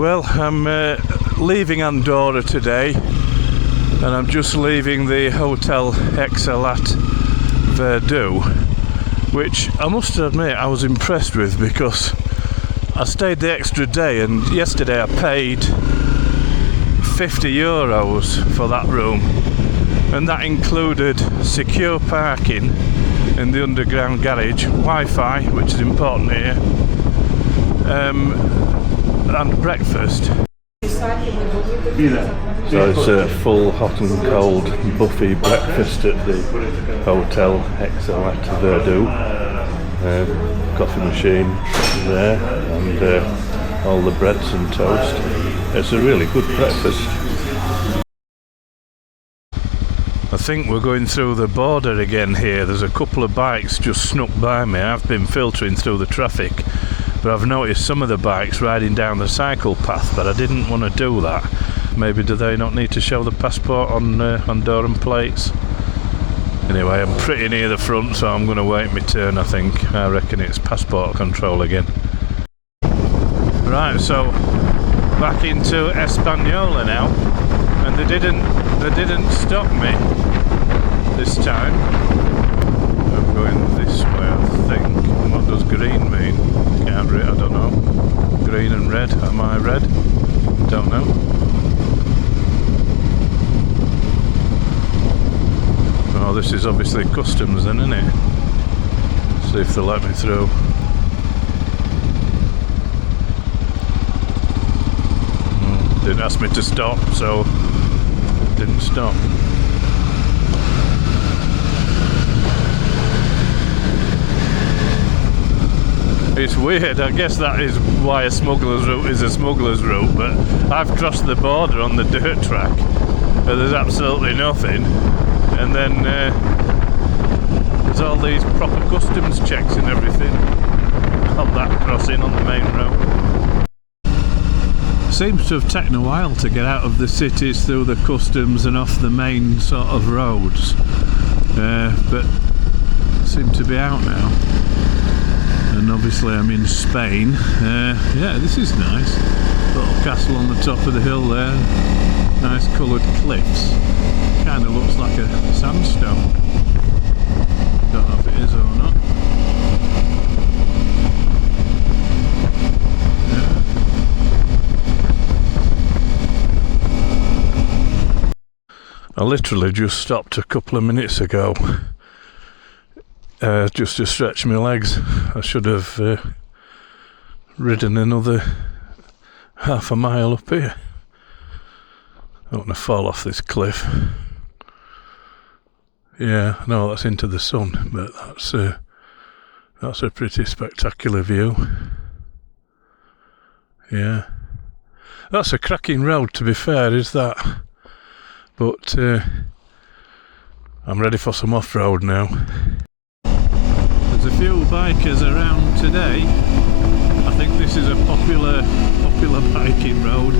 Well, I'm leaving Andorra today, and I'm just leaving the Hotel Excelat Verdú, which I must admit I was impressed with because I stayed the extra day, and yesterday I paid €50 for that room, and that included secure parking in the underground garage, Wi-Fi, which is important here, and breakfast. So it's a full hot and cold buffet breakfast at the Hotel Excelat Verdú. Coffee machine there, and all the breads and toast. It's a really good breakfast. I think we're going through the border again here. There's a couple of bikes just snuck by me. I've been filtering through the traffic, but I've noticed some of the bikes riding down the cycle path, but I didn't want to do that. Maybe do they not need to show the passport on Andorran plates? Anyway, I'm pretty near the front, so I'm going to wait my turn, I think. I reckon it's passport control again. Right, so back into Española now, and they didn't stop me this time. I'm going this way, I think. What does green mean? Can't read, I don't know. Green and red, am I red? Don't know. Oh, this is obviously customs then, isn't it? See if they'll let me through. Didn't ask me to stop, so didn't stop. It's weird, I guess that is why a smuggler's route is a smuggler's route, but I've crossed the border on the dirt track, but there's absolutely nothing. And then there's all these proper customs checks and everything on that crossing on the main road. Seems to have taken a while to get out of the cities through the customs and off the main sort of roads, but seem to be out now. And obviously I'm in Spain. Yeah, this is nice. Little castle on the top of the hill there. Nice coloured cliffs. Kind of looks like a sandstone. Don't know if it is or not. Yeah. I literally just stopped a couple of minutes ago just to stretch my legs. I should have ridden another half a mile up here. I don't want to fall off this cliff. Yeah, no, that's into the sun, but that's a pretty spectacular view. Yeah, that's a cracking road, to be fair, is that? But I'm ready for some off-road now. There's a few bikers around today. I think this is a popular biking road.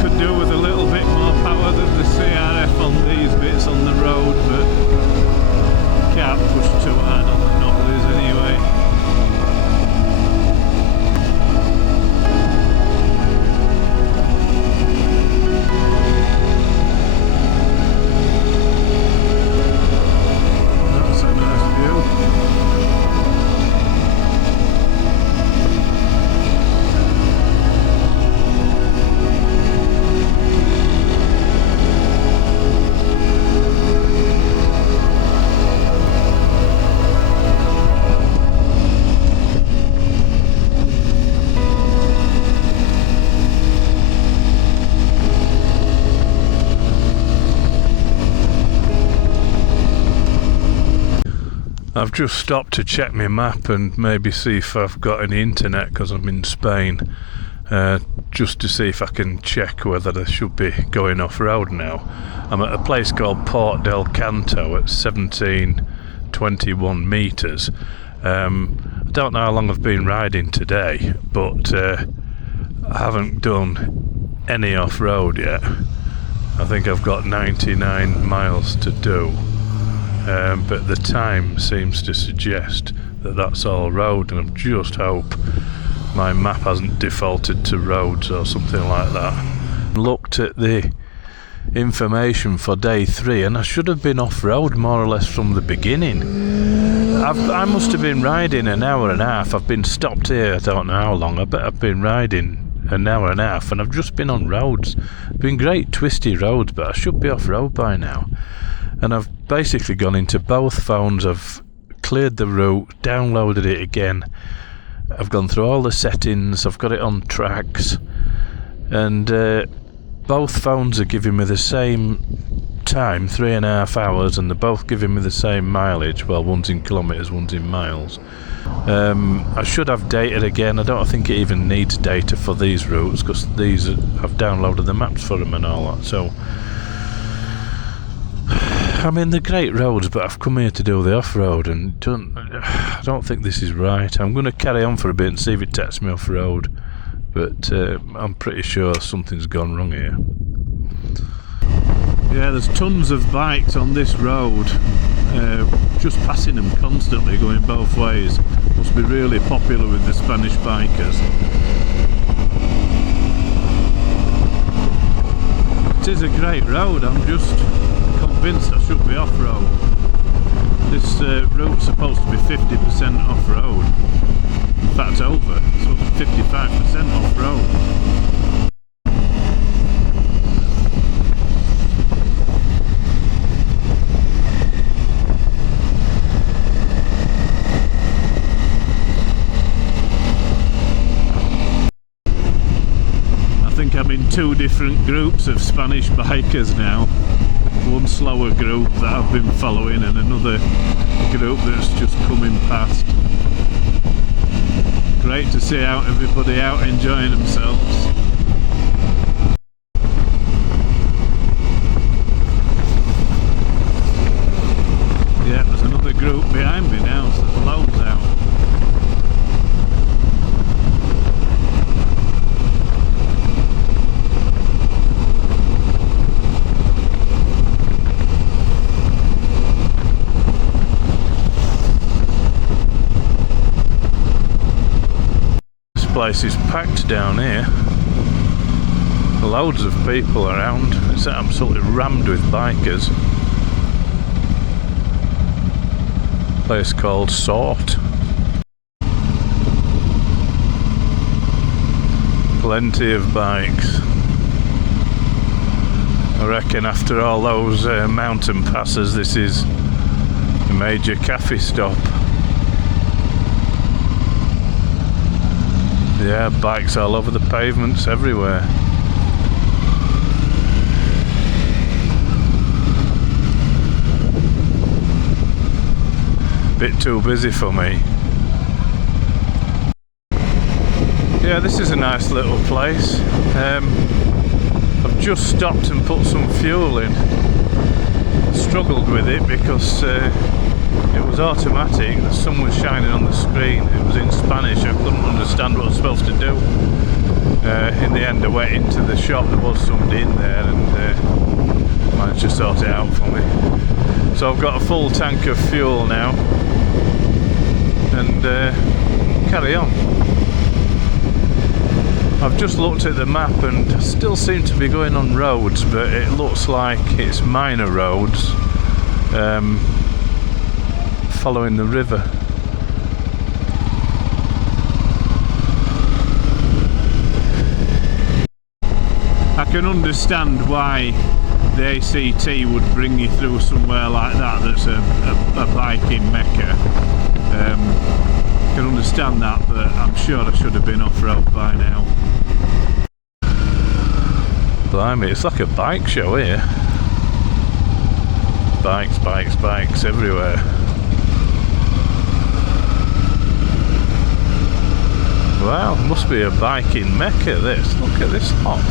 Could do with a little bit more power than the CRF on these bits on the road, but can't push too hard on the knobblies anyway. That's a nice view. I've just stopped to check my map and maybe see if I've got any internet because I'm in Spain. just to see if I can check whether I should be going off-road now. I'm at a place called Port del Canto at 1721 metres. I don't know how long I've been riding today, but I haven't done any off-road yet. I think I've got 99 miles to do, but the time seems to suggest that that's all road, and I just hope my map hasn't defaulted to roads or something like that. Looked at the information for day 3 and I should have been off-road more or less from the beginning. I must have been riding an hour and a half. I've been stopped here, I don't know how long. I bet I've been riding an hour and a half and I've just been on roads. Been great twisty roads, but I should be off-road by now. And I've basically gone into both phones. I've cleared the route, downloaded it again. I've gone through all the settings, I've got it on tracks, and both phones are giving me the same time, 3.5 hours, and they're both giving me the same mileage. Well, one's in kilometres, one's in miles. I should have data again. I don't think it even needs data for these routes, because these I've downloaded the maps for them and all that. So I mean, they're great roads, but I've come here to do the off-road, and I don't think this is right. I'm going to carry on for a bit and see if it takes me off-road, but I'm pretty sure something's gone wrong here. Yeah, there's tons of bikes on this road, just passing them constantly, going both ways. Must be really popular with the Spanish bikers. It is a great road. I'm just convinced I should be off-road. This route's supposed to be 50% off-road. In fact, over. It's 55% off-road. I think I'm in 2 different groups of Spanish bikers now. One slower group that I've been following and another group that's just coming past. Great to see everybody out enjoying themselves. Yeah, there's another group behind me now, so there's loads out. Place is packed down here. Loads of people around. It's absolutely rammed with bikers. Place called Sort. Plenty of bikes. I reckon after all those mountain passes, this is a major cafe stop. Yeah, bikes all over the pavements everywhere. Bit too busy for me. Yeah, this is a nice little place. I've just stopped and put some fuel in. Struggled with it because it was automatic, the sun was shining on the screen, it was in Spanish, I couldn't understand what I was supposed to do. In the end I went into the shop, there was somebody in there and managed to sort it out for me. So I've got a full tank of fuel now and carry on. I've just looked at the map and I still seem to be going on roads, but it looks like it's minor roads. Following the river. I can understand why the ACT would bring you through somewhere like that that's a biking mecca. I can understand that, but I'm sure I should have been off-road by now. Blimey, it's like a bike show here. Bikes, bikes, bikes everywhere. Wow, must be a biking mecca this. Look at this lot.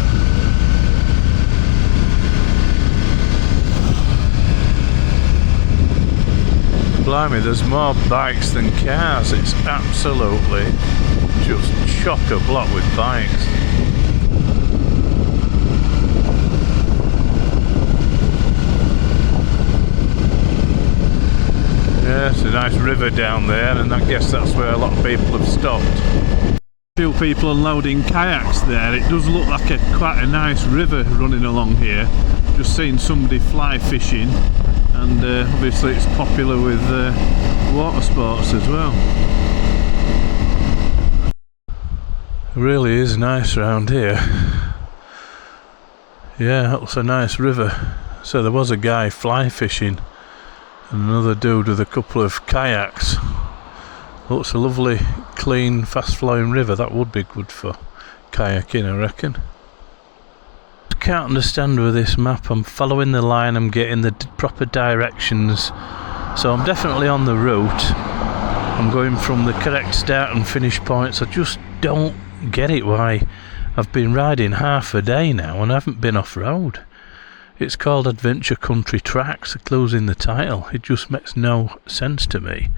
Blimey, there's more bikes than cars. It's absolutely just chock-a-block with bikes. Yeah, it's a nice river down there, and I guess that's where a lot of people have stopped. A few people unloading kayaks there. It does look like quite a nice river running along here. Just seen somebody fly fishing, and obviously it's popular with water sports as well. It really is nice around here. Yeah, that's a nice river. So there was a guy fly fishing and another dude with a couple of kayaks. Looks a lovely, clean, fast-flowing river. That would be good for kayaking, I reckon. I can't understand with this map. I'm following the line, I'm getting the proper directions, so I'm definitely on the route. I'm going from the correct start and finish points. I just don't get it why I've been riding half a day now and I haven't been off-road. It's called Adventure Country Tracks, the clue's in the title. It just makes no sense to me.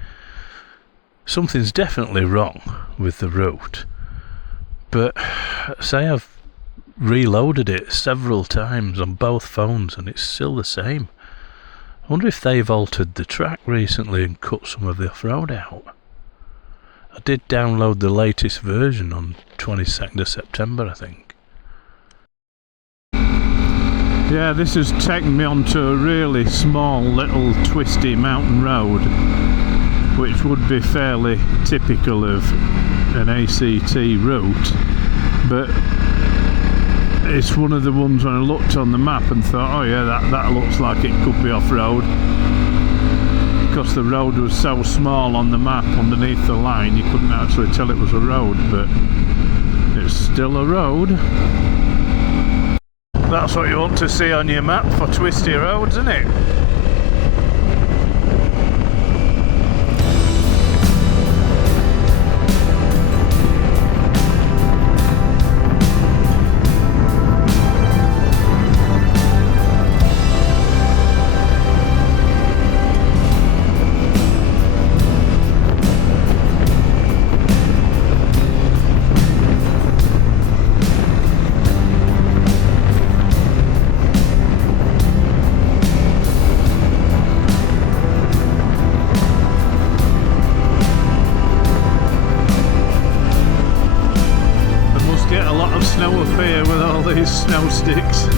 Something's definitely wrong with the route, but say I've reloaded it several times on both phones and it's still the same. I wonder if they've altered the track recently and cut some of the off-road out. I did download the latest version on 22nd of September, I think. Yeah, this has taken me onto a really small little twisty mountain road, which would be fairly typical of an ACT route, but it's one of the ones when I looked on the map and thought, oh yeah, that looks like it could be off-road, because the road was so small on the map underneath the line you couldn't actually tell it was a road, but it's still a road. That's what you want to see on your map for twisty roads, isn't it? Snow up here with all these snow sticks.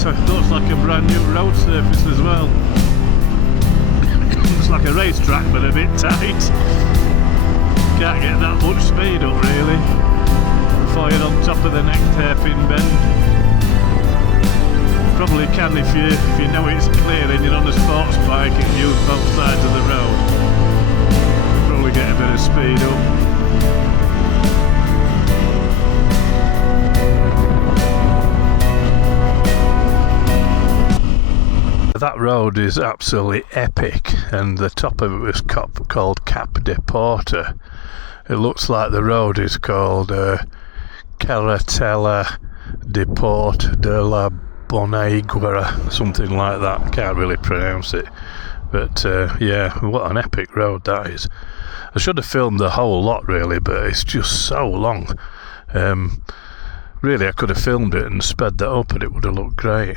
So it looks like a brand new road surface as well. Looks like a racetrack but a bit tight. Can't get that much speed up really before you're on top of the next hairpin bend. Probably can if you know it's clear and you're on a sports bike and use both sides of the road. Probably get a bit of speed up. That road is absolutely epic, and the top of it was called Cap de Porta. It looks like the road is called Carretera de Port de la Bonaiguera, something like that. I can't really pronounce it, but yeah, what an epic road that is. I should have filmed the whole lot really, but it's just so long. Really, I could have filmed it and sped that up and it would have looked great.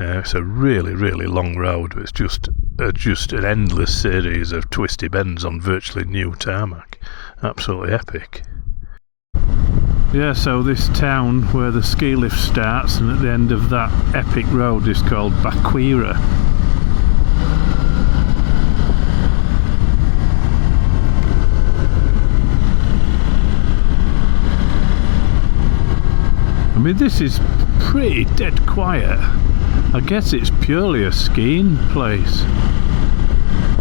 It's a really, really long road. It's just an endless series of twisty bends on virtually new tarmac. Absolutely epic. Yeah, so this town where the ski lift starts and at the end of that epic road is called Baqueira. I mean, this is pretty dead quiet. I guess it's purely a skiing place.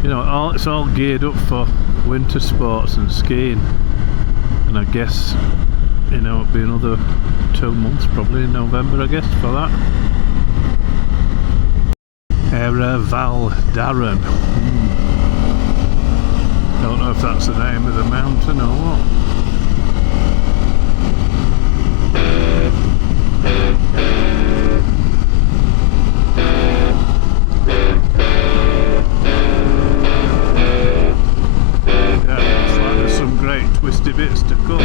You know, it's all geared up for winter sports and skiing. And I guess, you know, it'll be another 2 months probably in November, I guess, for that. Era Val d'Aran. Don't know if that's the name of the mountain or what. Twisty bits to come.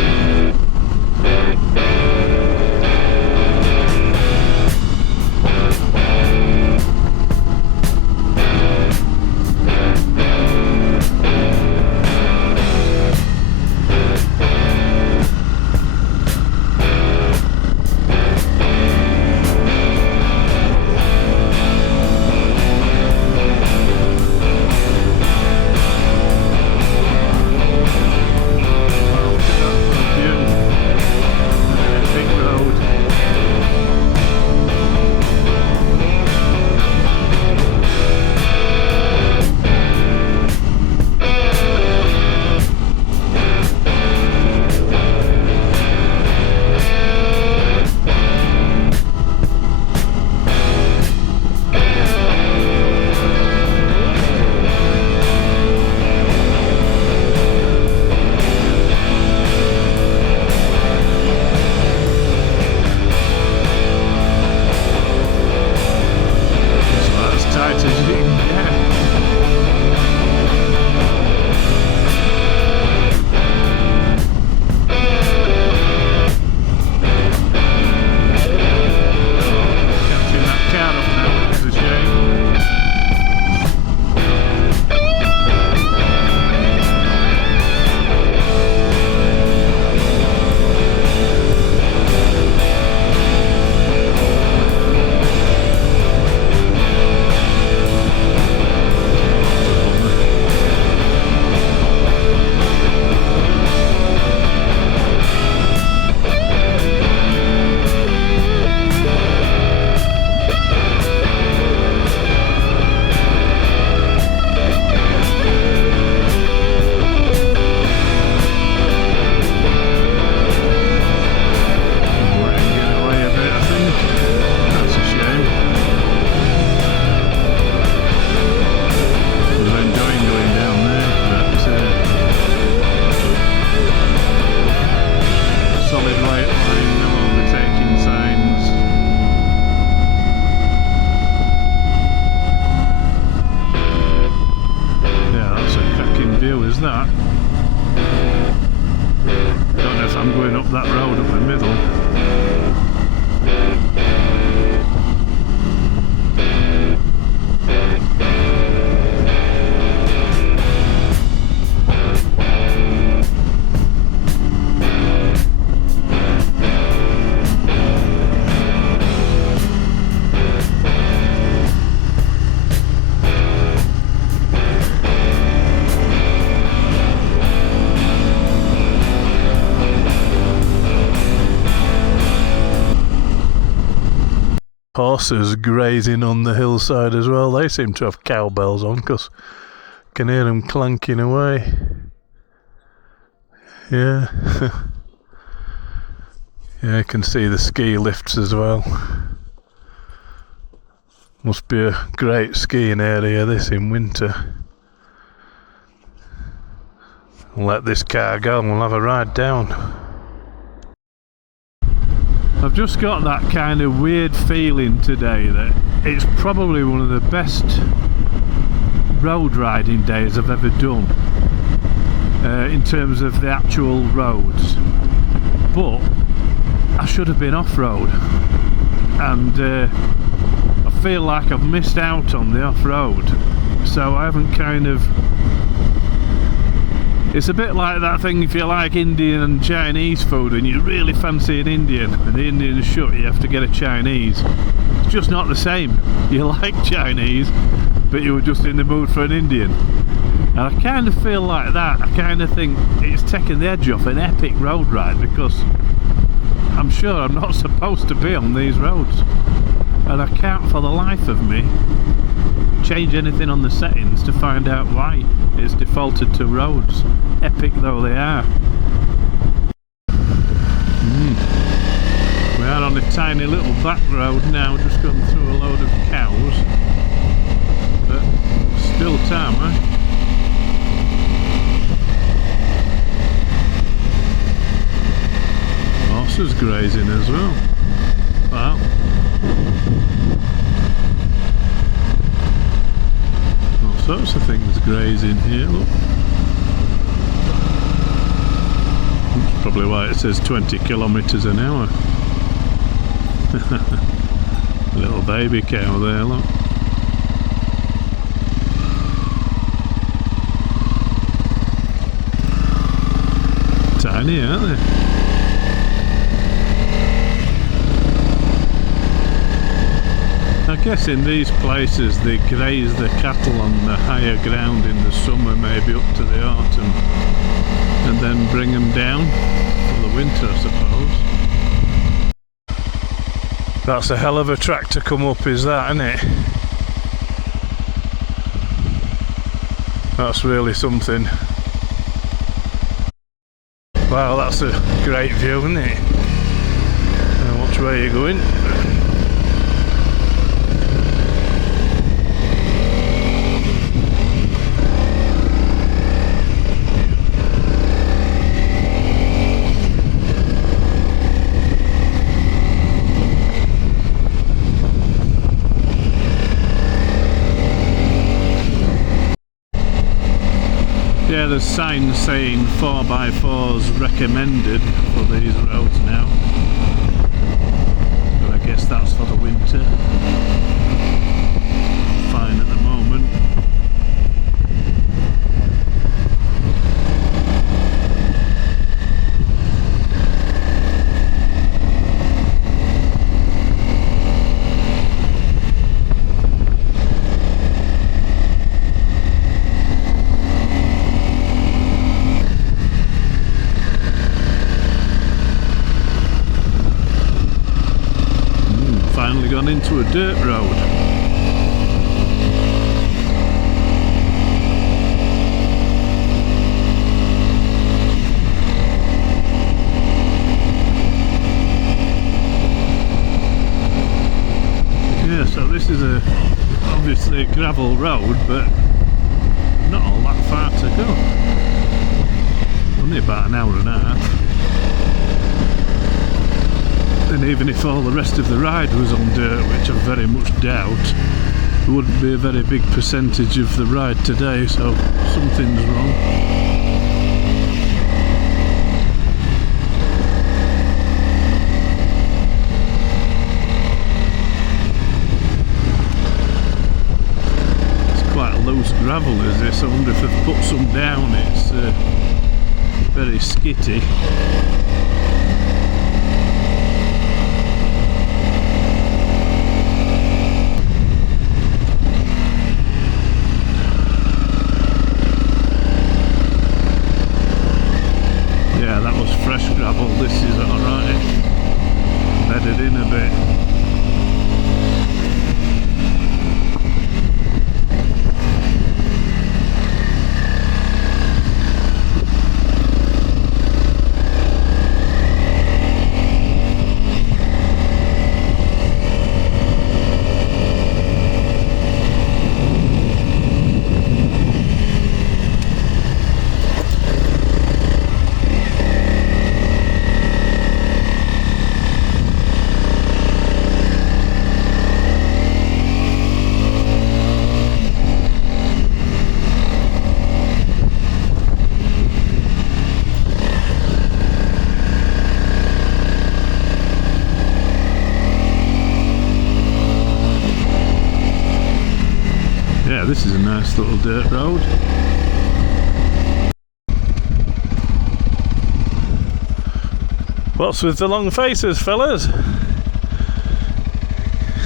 horses grazing on the hillside as well. They seem to have cowbells on because I can hear them clanking away. Yeah. Yeah, I can see the ski lifts as well. Must be a great skiing area this in winter. I'll let this car go and we'll have a ride down. I've just got that kind of weird feeling today that it's probably one of the best road riding days I've ever done in terms of the actual roads, but I should have been off-road, and I feel like I've missed out on the off-road, so I haven't kind of... It's a bit like that thing if you like Indian and Chinese food and you really fancy an Indian and the Indian is shut, you have to get a Chinese. It's just not the same. You like Chinese, but you were just in the mood for an Indian. And I kind of feel like that. I kind of think it's taken the edge off an epic road ride, because I'm sure I'm not supposed to be on these roads. And I can't for the life of me change anything on the settings to find out why it's defaulted to roads, epic though they are. We are on a tiny little back road now, just gone through a load of cows, but still tarmac. Horses grazing as well. Wow. Sorts of things grazing here, look. That's probably why it says 20 kilometres an hour. Little baby cow there, look. Tiny, aren't they? I guess in these places they graze the cattle on the higher ground in the summer, maybe up to the autumn, and then bring them down for the winter, I suppose. That's a hell of a track to come up, is that, isn't it? That's really something. Wow, that's a great view, isn't it? Now watch where you're going. Yeah, there's signs saying 4x4s recommended for these roads now, but I guess that's for the winter. Fine at the moment. Finally gone into a dirt road. Yeah, so this is obviously a gravel road, but not all that far to go. Only about an hour and a half. And even if all the rest of the ride was on dirt, which I very much doubt, it wouldn't be a very big percentage of the ride today, so something's wrong. It's quite a loose gravel, is this? I wonder if they've put some down. It's very skitty. Fresh gravel, this is alright, bedded in a bit. this is a nice little dirt road. What's with the long faces, fellas?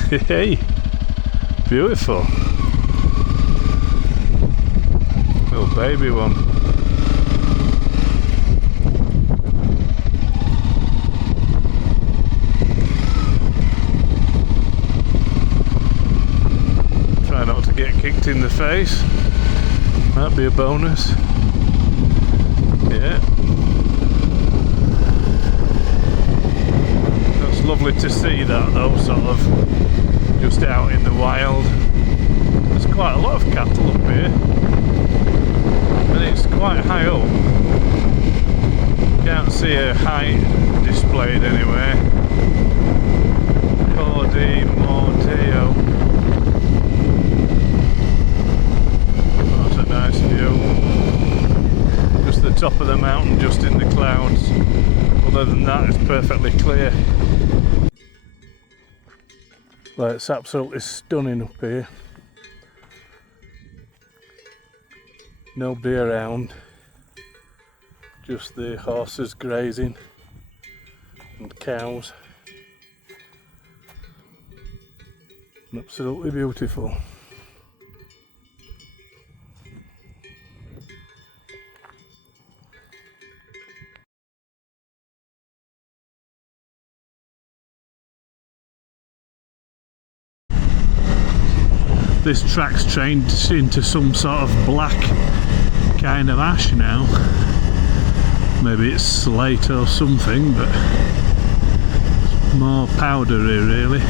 Hey, beautiful. Little baby one. Try not to get kicked in the face. That'd be a bonus. Yeah. That's lovely to see that though, sort of just out in the wild. There's quite a lot of cattle up here. And it's quite high up. Can't see a height displayed anywhere. Cordi Morteo. That's a nice view. Just the top of the mountain, just in the clouds. Other than that, it's perfectly clear. Well, it's absolutely stunning up here. Nobody around. Just the horses grazing and cows. Absolutely beautiful. This track's changed into some sort of black kind of ash now. Maybe it's slate or something, but it's more powdery really.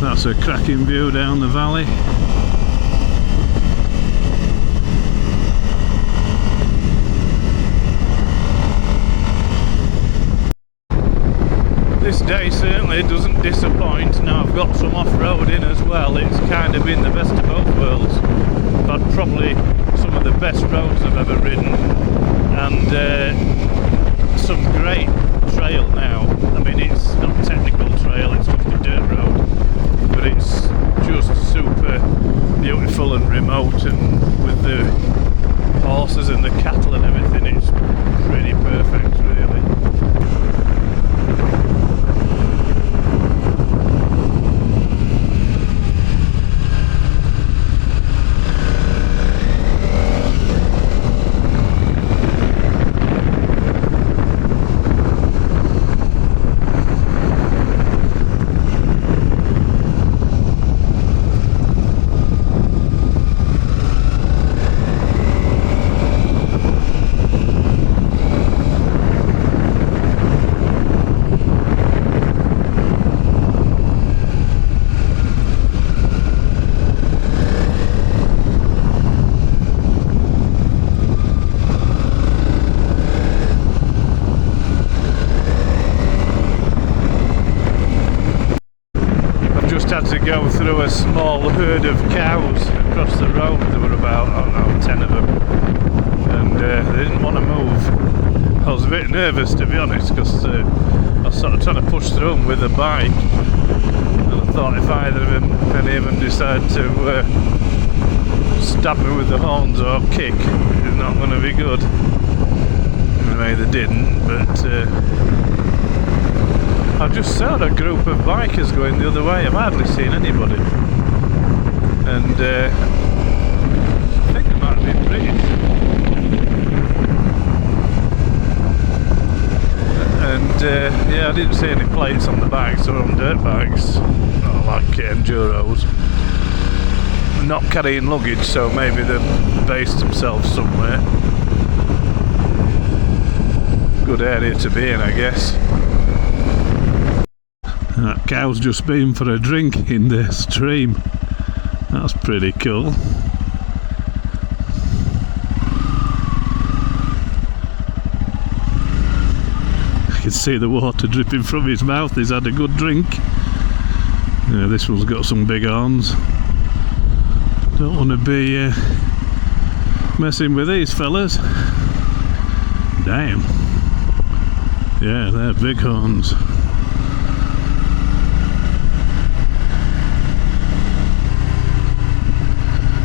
That's a cracking view down the valley. This day certainly doesn't disappoint. Now I've got some off-roading as well. It's kind of been the best of both worlds. I've had probably some of the best roads I've ever ridden, and some great trail now. I mean, it's not technical trail, it's just a dirt road, but it's just super beautiful and remote, and with the horses and the cattle and everything, it's pretty perfect really. Had to go through a small herd of cows across the road. There were about, I don't know, 10 of them, and they didn't want to move. I was a bit nervous, to be honest, because I was sort of trying to push through them with a bike, and I thought if either of them, any of them decide to stab me with the horns or kick, it's not going to be good. Anyway, they didn't, but I just saw a group of bikers going the other way. I've hardly seen anybody, and I think they might be British. And yeah, I didn't see any plates on the bikes or on dirt bikes, not like enduros. Not carrying luggage, so maybe they've based themselves somewhere. Good area to be in, I guess. That cow's just been for a drink in the stream. That's pretty cool. I can see the water dripping from his mouth. He's had a good drink. Yeah, this one's got some big horns. Don't want to be messing with these fellas. Damn. Yeah, they're big horns.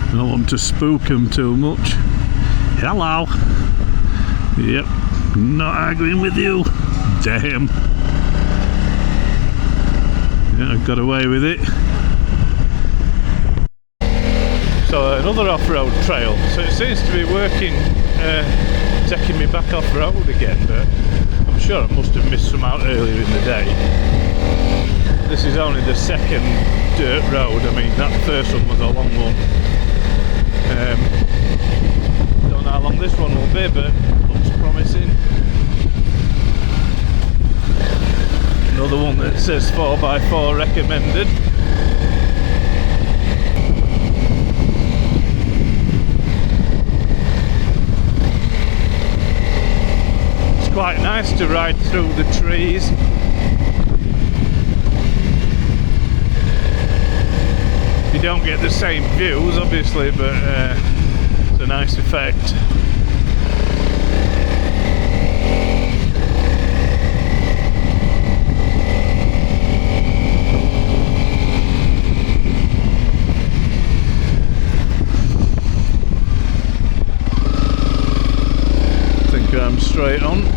I don't want to spook them too much. Hello. Yep, not arguing with you. Damn. Yeah, I got away with it. So another off-road trail. So it seems to be working, taking me back off-road again, but I'm sure I must have missed some out earlier in the day. This is only the second dirt road. I mean, that first one was a long one. Don't know how long this one will be, but looks promising. Another one that says 4x4 recommended. It's quite nice to ride through the trees. You don't get the same views obviously, but it's a nice effect. I think I'm straight on.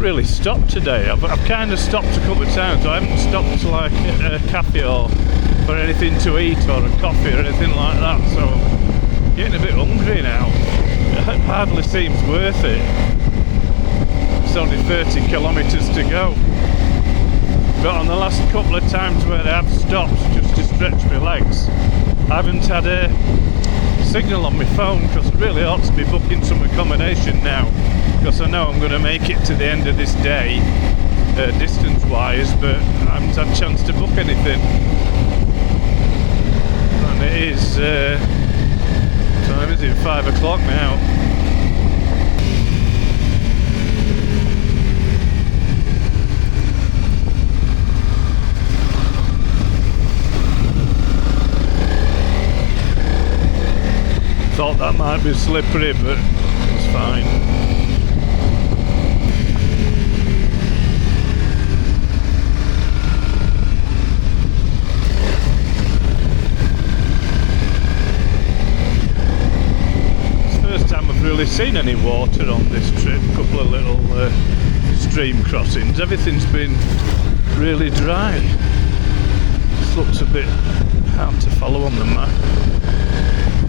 Really stopped today. I've kind of stopped a couple of times. I haven't stopped to like a cafe or for anything to eat or a coffee or anything like that, so I'm getting a bit hungry now. It hardly seems worth it. It's only 30 kilometres to go, but on the last couple of times where I have stopped just to stretch my legs, I haven't had a signal on my phone, because I really ought to be booking some accommodation now, because I know I'm going to make it to the end of this day, distance wise, but I haven't had a chance to book anything. And it is, what time is it? 5 o'clock now. Thought that might be slippery, but it's fine. Really seen any water on this trip. A couple of little stream crossings. Everything's been really dry. This looks a bit hard to follow on the map.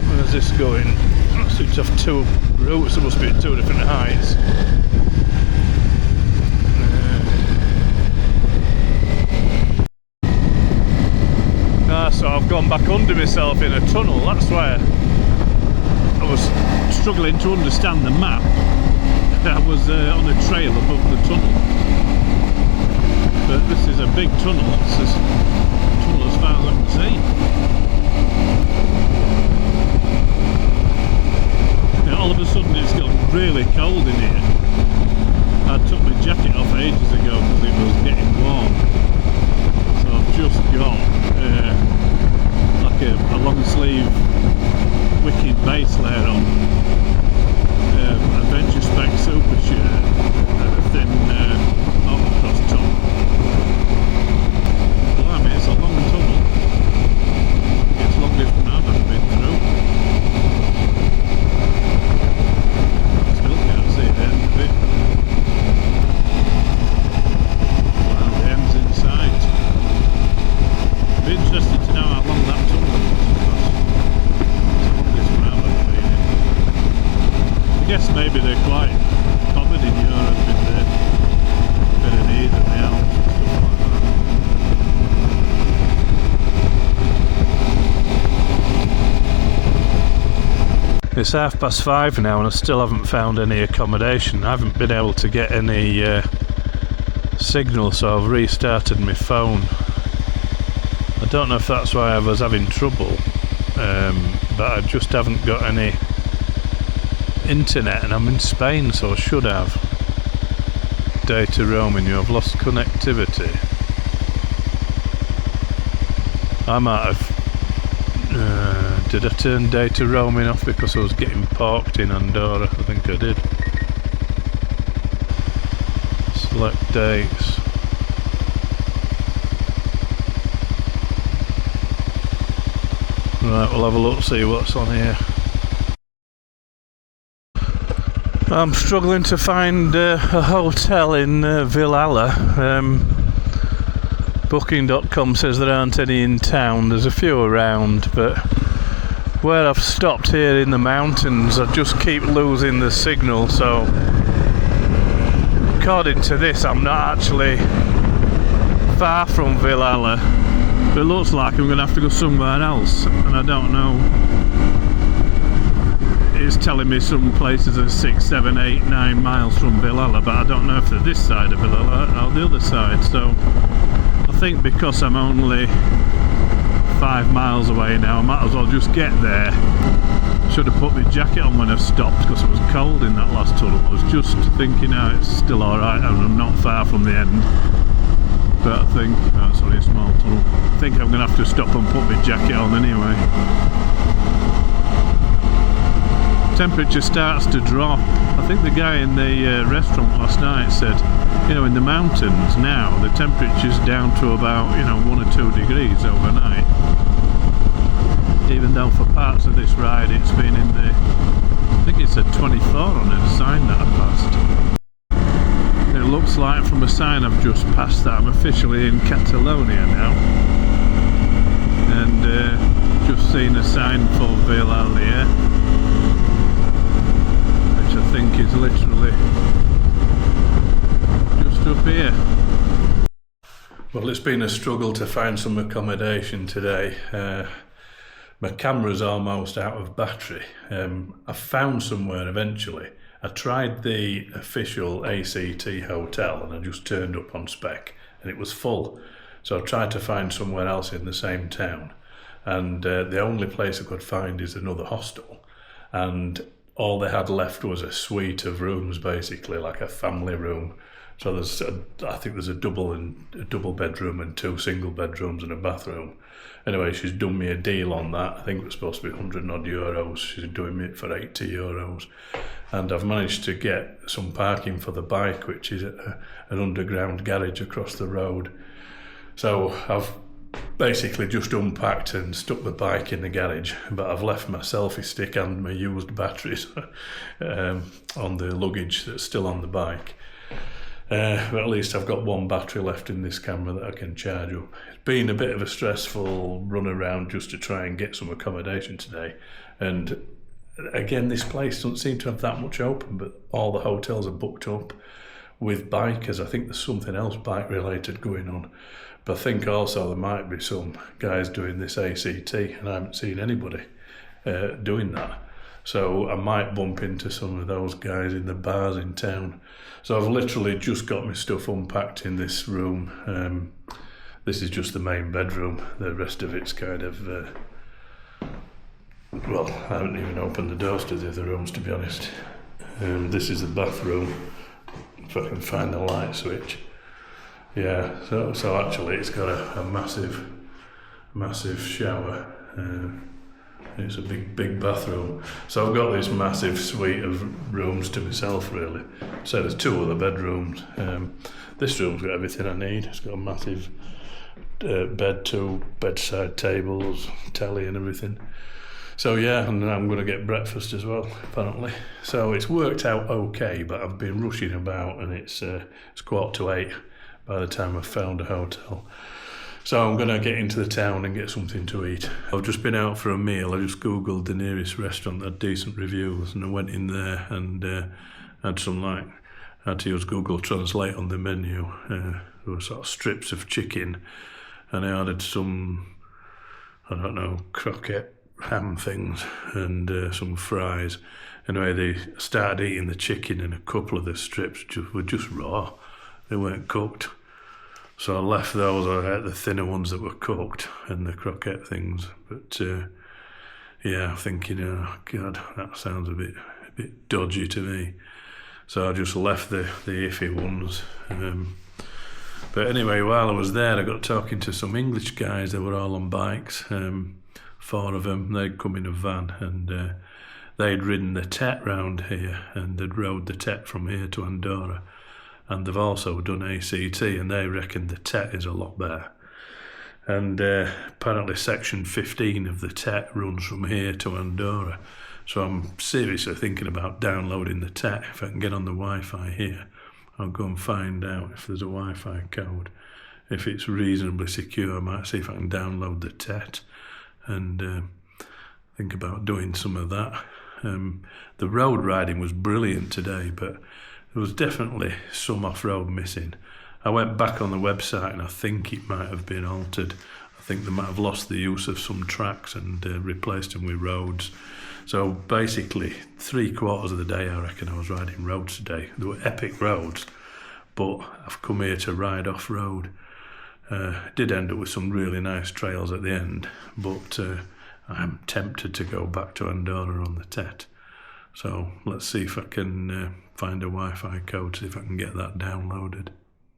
Where's this going? It seems to have two routes. There must be at two different heights. So I've gone back under myself in a tunnel. That's where I was struggling to understand the map. I was on a trail above the tunnel, but this is a big tunnel. It's a tunnel as far as I can see. Yeah, all of a sudden it's got really cold in here. I took my jacket off ages ago because it was getting warm, so I've just got like a long sleeve wicked base layer on, Adventure Spec super shirt, a thin overcross top. Blimey, it's a long tunnel. It's the longest one I've ever been through. Still can't see the end of it. common in Europe in the Pyrenees and the Alps and stuff like that. It's 5:30 now and I still haven't found any accommodation. I haven't been able to get any signal, so I've restarted my phone. I don't know if that's why I was having trouble, but I just haven't got any internet, and I'm in Spain, so I should have data roaming. You have lost connectivity. I might have did I turn data roaming off because I was getting parked in Andorra? I think I did. Select dates. Right, we'll have a look, see what's on here. I'm struggling to find a hotel in Villala. Booking.com says there aren't any in town. There's a few around, but where I've stopped here in the mountains, I just keep losing the signal, so according to this I'm not actually far from Villala, but it looks like I'm going to have to go somewhere else, and I don't know. It's telling me some places are 6, 7, 8, 9 miles from Villala, but I don't know if they're this side of Villala or the other side, so I think because I'm only 5 miles away now, I might as well just get there. Should have put my jacket on when I stopped because it was cold in that last tunnel. I was just thinking, oh, it's still alright, and I'm not far from the end. But I think, oh, sorry, a small tunnel. I think I'm going to have to stop and put my jacket on anyway. Temperature starts to drop. I think the guy in the restaurant last night said, you know, in the mountains now the temperature's down to about, 1 or 2 degrees overnight, even though for parts of this ride it's been in the, I think it's a 24 on a sign that I passed. It looks like from a sign I've just passed that I'm officially in Catalonia now, and just seen a sign for Villala, which I think is literally just up here. Well, it's been a struggle to find some accommodation today. My camera's almost out of battery. I found somewhere eventually. I tried the official ACT hotel and I just turned up on spec and it was full. So I tried to find somewhere else in the same town, and the only place I could find is another hostel, and all they had left was a suite of rooms, basically like a family room. So I think there's a double bedroom and 2 single bedrooms and a bathroom. Anyway, she's done me a deal on that. I think it was supposed to be 100 odd euros. She's doing me it for 80 euros. And I've managed to get some parking for the bike, which is at an underground garage across the road. So I've basically just unpacked and stuck the bike in the garage, but I've left my selfie stick and my used batteries on the luggage that's still on the bike. But at least I've got 1 battery left in this camera that I can charge up. It's been a bit of a stressful run around just to try and get some accommodation today. And again, this place doesn't seem to have that much open, but all the hotels are booked up with bikers. I think there's something else bike related going on. But I think also there might be some guys doing this ACT, and I haven't seen anybody doing that. So I might bump into some of those guys in the bars in town. So I've literally just got my stuff unpacked in this room. This is just the main bedroom. The rest of it's kind of, well, I haven't even opened the doors to the other rooms, to be honest. This is the bathroom, if I can find the light switch. Yeah, so actually it's got a massive shower. It's a big bathroom. So I've got this massive suite of rooms to myself, really. So there's 2 other bedrooms. This room's got everything I need. It's got a massive bed, 2 bedside tables, telly and everything. So yeah, and I'm going to get breakfast as well, apparently. So it's worked out okay, but I've been rushing about, and it's 7:45 by the time I've found a hotel. So I'm going to get into the town and get something to eat. I've just been out for a meal. I just googled the nearest restaurant that had decent reviews, and I went in there, and had some like, had to use Google Translate on the menu. There were sort of strips of chicken, and I ordered some, I don't know, croquette ham things and some fries. Anyway, they started eating the chicken, and a couple of the strips were just raw. They weren't cooked. So I left those. I ate the thinner ones that were cooked and the croquette things. But yeah, I'm thinking, oh God, that sounds a bit dodgy to me. So I just left the iffy ones. But anyway, while I was there, I got talking to some English guys. They were all on bikes. 4 of them. They'd come in a van, and they'd ridden the TET round here, and they'd rode the TET from here to Andorra. And they've also done ACT, and they reckon the TET is a lot better. And apparently section 15 of the TET runs from here to Andorra. So I'm seriously thinking about downloading the TET. If I can get on the Wi-Fi here, I'll go and find out if there's a Wi-Fi code. If it's reasonably secure, I might see if I can download the TET and think about doing some of that. The road riding was brilliant today, but there was definitely some off-road missing. I went back on the website and I think it might have been altered. I think they might have lost the use of some tracks and replaced them with roads. So basically, 3/4 of the day I reckon I was riding roads today. They were epic roads, but I've come here to ride off-road. Did end up with some really nice trails at the end, but I'm tempted to go back to Andorra on the TET. So let's see if I can find a Wi-Fi code, see if I can get that downloaded.